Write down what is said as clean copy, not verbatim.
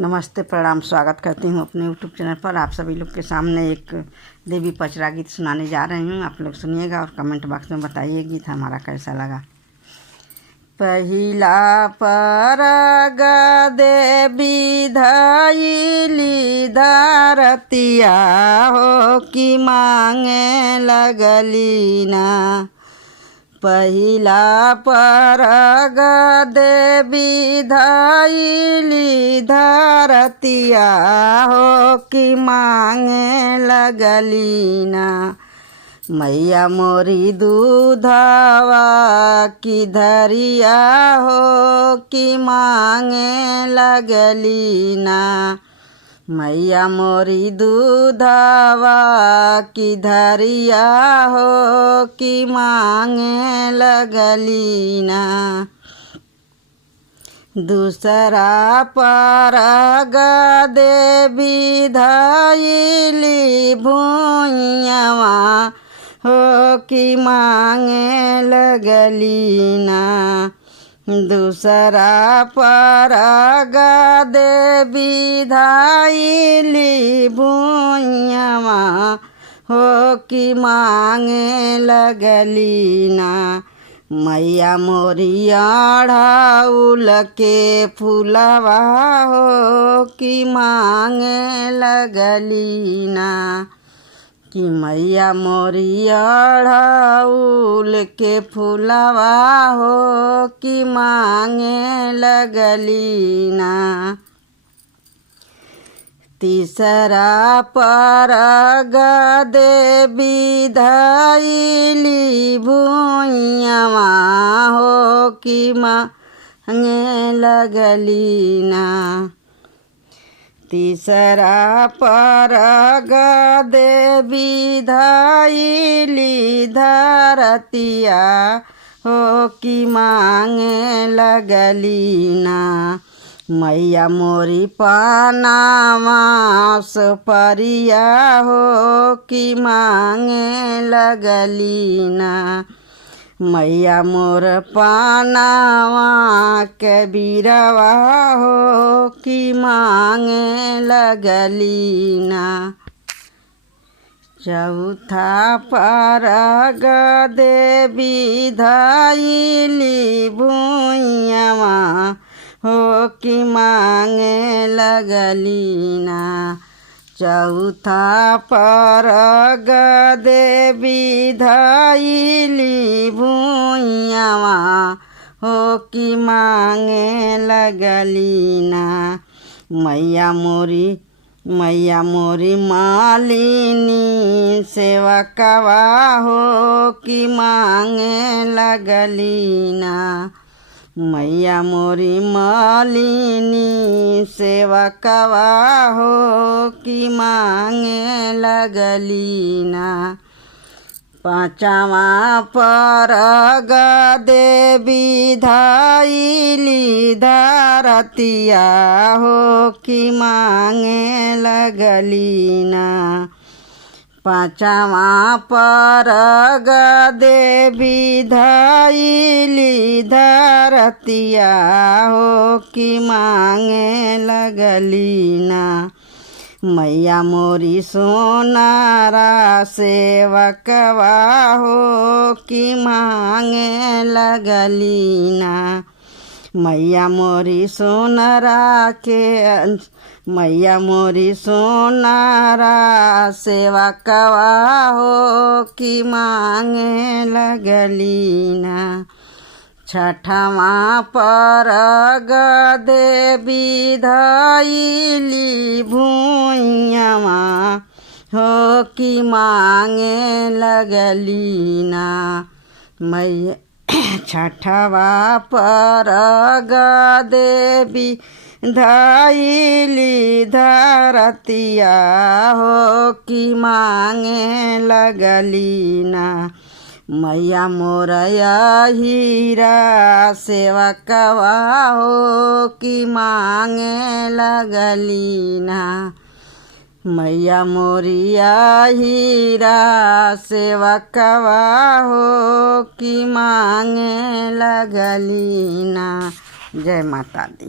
नमस्ते, प्रणाम, स्वागत करती हूँ अपने यूट्यूब चैनल पर। आप सभी लोग के सामने एक देवी पचरा गीत सुनाने जा रही हूँ। आप लोग सुनिएगा और कमेंट बॉक्स में बताइए गीत हमारा कैसा लगा। पहिला परग देवी धइली धरतिया हो कि मांगे लगली ना। पहिला परग देवी धइली धरतिया हो कि मांगे लगली ना। मैया मोरी दूधवा की धरिया हो कि मांगे लगली ना। मैया मोरी दूधवा की धरिया हो कि मांगे लगली ना। दूसरा परग देवी धइली भुइयावा हो कि मांगे लगली ना। दूसरा परग देवी धइली भुइयावा हो कि मांगे लगली ना। मैया मोरी अढ़उल के फूलवा हो कि मांगे लगली ना। कि मैया मोरी अढ़उल के फूलवा हो कि मांगे लगली ना। तीसरा परग देवी धइली भुइयावा हो कि मांगे लगली ना। तीसरा परग देवी धइली धरतिया हो कि मांगे लगली ना। मैया मोरी पानावा सुपरिया हो कि मांगे लगली ना। मैया मोर पानावा के बीरवा हो कि मांगे लगली ना। चौथा परग देवी धइली भुइयावा हो कि मांगे लगली ना। चौथा परग देवी धइली भुइयावा हो कि मांगे लगली ना। मैया मोरी मालिनी सेवकवा हो कि मांगे लगली ना। मैया मोरी मालिनी सेवकवा हो कि मांगे लगली ना। पाँचवा परग देवी धइली धरतिया हो कि मांगे लगली ना। पाँचवा परग देवी धइली धरतिया हो कि मांगे लगली ना। मैया मोरी सोनारा सेवकवा हो कि मांगे लगली ना। मैया मोरी सोनारा सेवकवा हो कि मांगे लगली ना। छठवा परग देवी धइली भुइयावा हो कि मांगे लगली ना। मैया छठवा परग देवी धइली धरतिया हो कि मांगे लगली ना। मैया मोरया हीरा सेवकवा हो कि मांगे लगली ना। मैया मोरिया हीरा सेवकवा हो कि मांगे लगली ना। जय माता दी।